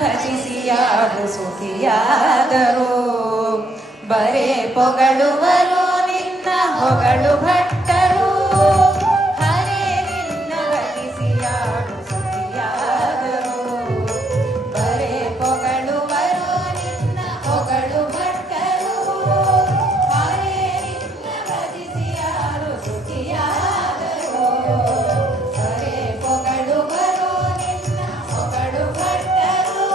ಭಜಿಸಿಯಾರು ಸುಖಿಯಾದರು. ಬರೇ ಪೊಗಳುವರು ನಿನ್ನ ಹೊಗಳು ಭಟ್ಟರು. ಹರೇ ನಿನ್ನ ಭಜಿಸಿಯಾರು ಸುಖಿಯಾದರು. ಬರೇ ಪೊಗಳುವರು ನಿನ್ನ ಹೊಗಳು ಭಟ್ಟರು. ಹರೇ ನಿನ್ನ ಭಜಿಸಿಯಾರು ಸುಖಿಯಾದರು. ಬರೇ ಪೊಗಳುವರು ನಿನ್ನ ಹೊಗಳು ಭಟ್ಟರು.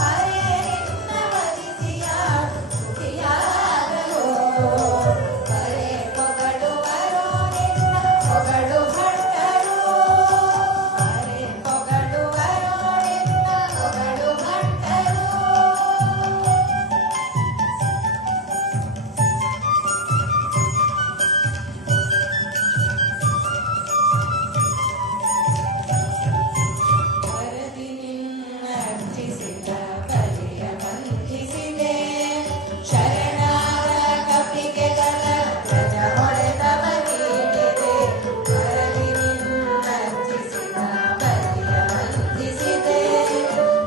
ಹರೇ ನಿನ್ನ ಭಜಿಸಿಯಾರು ಸುಖಿಯಾದರು. ಬರೇ ಪೊಗಳುವರು ನಿನ್ನ ಹೊಗಳು ಭಟ್ಟರು. ಹರೇ ಪೊಗಳುವರು ನಿನ್ನ ಹೊಗಳು ಭಟ್ಟರು. ವರದಿ ನಿನ್ನರ್ಚಿಸಿದ ಬಲಿಯ ವಂದಿಸಿದೆ. ಶರಣಾದ ಕಪಿಗೆ ಗಲಭ್ರಜ ಹೊಡೆದವ ನೀಡಿದೆ. ವರದಿ ನಿನ್ನರ್ಚಿಸಿದ ಬಲಿಯ ವಂದಿಸಿದೆ.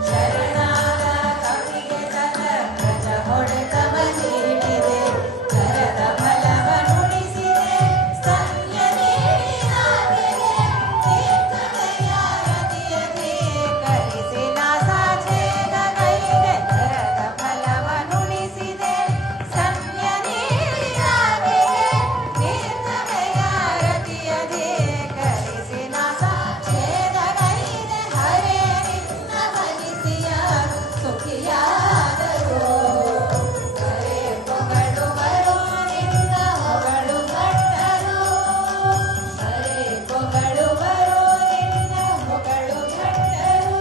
ಶರಣಾದ ಕಪಿಗೆ ಗಲಭ್ರಜ ಹೊಡೆದವ ನೀಡಿದೆ. ಕರದ ಫಲವ ನುಡಿಸಿದೆ. ಸ್ತನ್ಯ ನೀಡಿ ನಾಗೆಗೆ ತೀರ್ಥದಯ ರತಿಯದಿ ಕಲಿಸಿ ನಾಸಾಛೇದ ಕೈಗೆ. ಕರದ ಫಲವ ನುಡಿಸಿದೆ. ಸ್ತನ್ಯ ನೀಡಿ ನಾಗೆಗೆ ತೀರ್ಥದಯ ರತಿಯದಿ ಕಲಿಸಿ ನಾಸಾಛೇದ ಕೈಗೆ. ಹರೇ ನಿನ್ನ ಭಜಿಸಿಯಾರು ಸುಖಿಯಾದರು. ಬರೇ ಪೊಗಳುವರು ನಿನ್ನ ಹೊಗಳು ಭಟ್ಟರು. ಬರೇ ಪೊಗಳುವರು ನಿನ್ನ ಹೊಗಳು ಭಟ್ಟರು.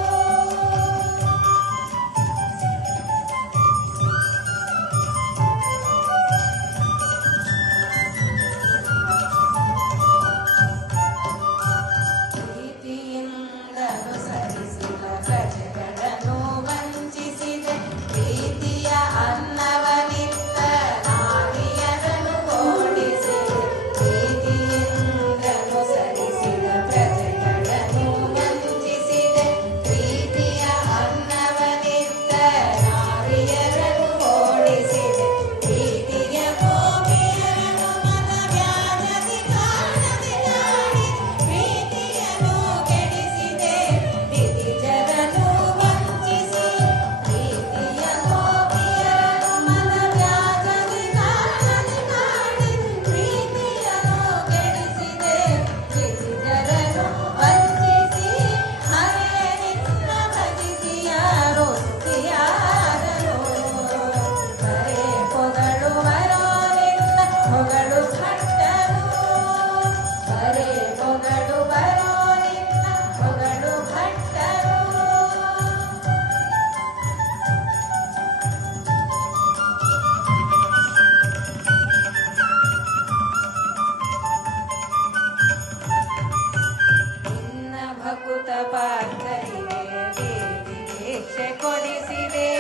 ಪ್ರೀತಿಯಿಂದನು ಸರಿಸಿದ ಪ್ರಜೆಗಳನ್ನು ವಂಚಿಸಿದೆ. ಪ್ರೀತಿಯ ಅನ್ನವನಿತ್ತ ನಾರಿಯರನ್ನು ಓಡಿಸಿದೆ. ಪ್ರೀತಿಯಿಂದನು ಸರಿಸಿದ ಪ್ರಜೆಗಳನ್ನು ವಂಚಿಸಿದೆ. ಪ್ರೀತಿಯ ಅನ್ನವನಿತ್ತ ನಾರಿಯರನ್ನು ಓಡಿಸಿದೆ. ಪ್ರೀತಿಯ ಗೋಪಿಯರನ್ನು ಮನ ವ್ಯಾಜದಿ ಕಾಣದೆ ಕಾಡಿ ಪ್ರೀತಿಯನ್ನು ಕೆಡಿಸಿದೆ. ಪ್ರೀತಿಜರನ್ನು ವಂಚಿಸಿ ಪ್ರೀತಿಯ ಗೋಪಿಯರನ್ನು ಮನ ವ್ಯಾಜದಿ ಕಾಣದೆ ಕಾಡಿ ಪ್ರೀತಿಯನ್ನು ಕೆಡಿಸಿದೆ. ಪ್ರೀತಿಜರನ್ನು ವಂಚಿಸಿ ಹರೇ ನಿನ್ನ ಭಜಿಸಿಯಾರು ಸುಖಿಯಾದರು. ಬರೇ ಪೊಗಳುವರು ನಿನ್ನ ಹೊಗಳು ಭಟ್ಟರು. ಬರೇ ಪೊಗಳುವರು ನಿನ್ನ ಹೊಗಳು ಭಟ್ಟರು. ನಿನ್ನ ಭಕುತ ಪಾರ್ಥರಿಗೆ ದೇವಿ ದೀಕ್ಷೆ ಕೊಡಿಸಿದೆ.